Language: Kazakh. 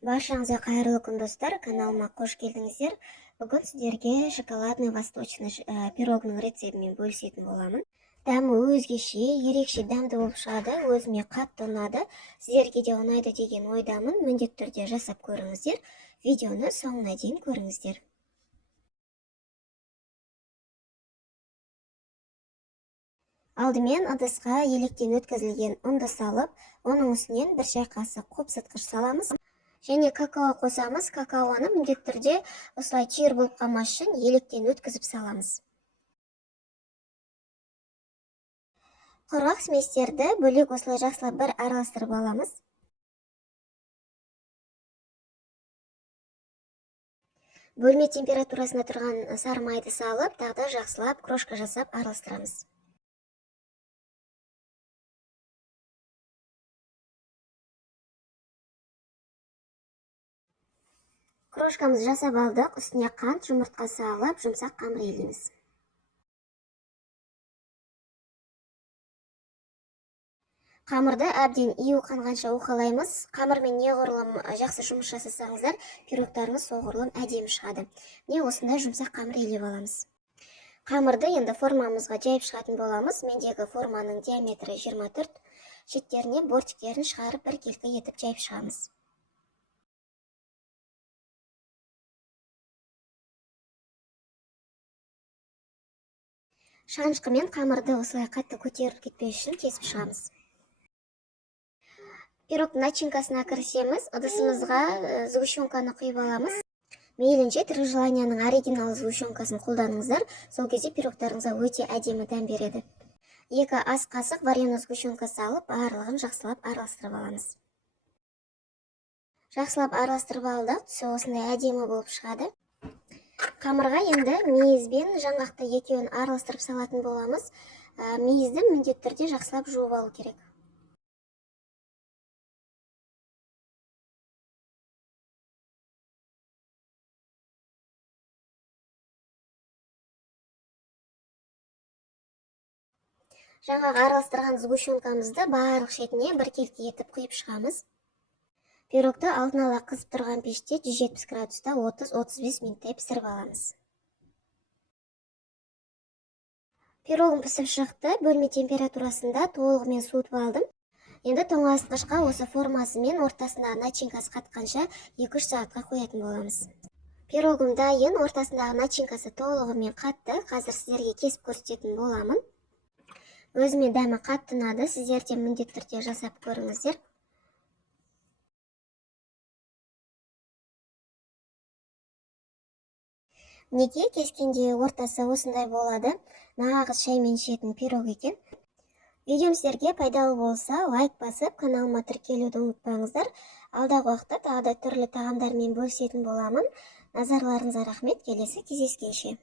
Баршаңызға қайырлы күн достар, каналыма қош келдіңіздер. Бүгін сіздерге шоколадный восточный пирогның рецептімен бөлісетін боламын. Дәмі өзгеше, ерекше дәмді болып шығады, өзіме қатты ұнады. Сіздерге де ұнайды деген ойдамын. Міндетті түрде жасап көріңіздер. Видеоны соңына дейін көріңіздер. Алдымен ыдысқа електен өткізілген ұнды салып, оның үстінен бір шай қасық қопсытқыш саламыз. Және какао қосамыз. Какаоны міндетті түрде осылай түйір болып қалмас үшін електен өткізіп саламыз. Құрғақ сместерді бөлек осылай жақсылап бір араластырып аламыз. Бөлме температурасында тұрған сары майды салып, тағы да жақсылап крошка жасап араластырамыз. Крошкамызды жасап алдық, үстіне қант, жұмыртқа салып, жұмсақ қамыр елейміз. Қамырды әбден иу қанғанша уқалаймыз. Қамырмен неғұрлым жақсы жұмыс жасасаңыздар, пирогтарыңыз соғұрлым әдемі шығады. Не осындай жұмсақ қамыр елеп аламыз. Қамырды енді формамызға жайып шығатын боламыз. Мендегі форманың диаметрі 24, шеттеріне бортиктерін шығарып біркелкі етіп жайып шығамыз. Шанышқымен қамырды осылай қатты көтеріп кетпес үшін кесіп шығамыз. Пирогтың начинкасына кірісеміз. Ыдысымызға сгущенканы құйып аламыз. Мейлінше тірі желанияның оригинал сгущенкасын қолданыңыздар. Сол кезде пирогтарыңызға өте әдемі дәм береді. 2 ас қасық вареный сгущенка салып, барлығын жақсылап араластырып аламыз. Жақсылап араластырып алдық, түсі осындай әдемі болып шығады. Қамырға енді мейізбен жаңғақты екеуін араластырып салатын боламыз. Мейізді міндетті түрде жақсылап жуып алу керек. Жаңағы араластырған сгущенкамызды барлық шетіне біркелкі етіп құйып шығамыз. Пирогты алдын ала қызып тұрған пеште 170 градуста 30-35 минуттай пісіріп аламыз. Пирогым пісіп шықты, бөлме температурасында толығымен суытып алдым. Енді тоңазытқышқа осы формасымен ортасындағы начинкасы қатқанша 2-3 сағатқа қоятын боламыз. Пирогым дайын, ортасындағы начинкасы толығымен қатты. Қазір сіздерге кесіп көрсететін боламын. Өзіме дәмі қатты ұнады, сіздер де міндетті түрде жасап көріңіздер. Неге кескенде ортасы осындай болады, нағыз шаймен ішетін пирог екен. Видеом сіздерге пайдалы болса, лайк басып, каналыма тіркелуді ұмытпаңыздар. Алдағы уақытта тағы да түрлі тағамдармен бөлісетін боламын. Назарларыңызға рахмет, келесі кездескенше.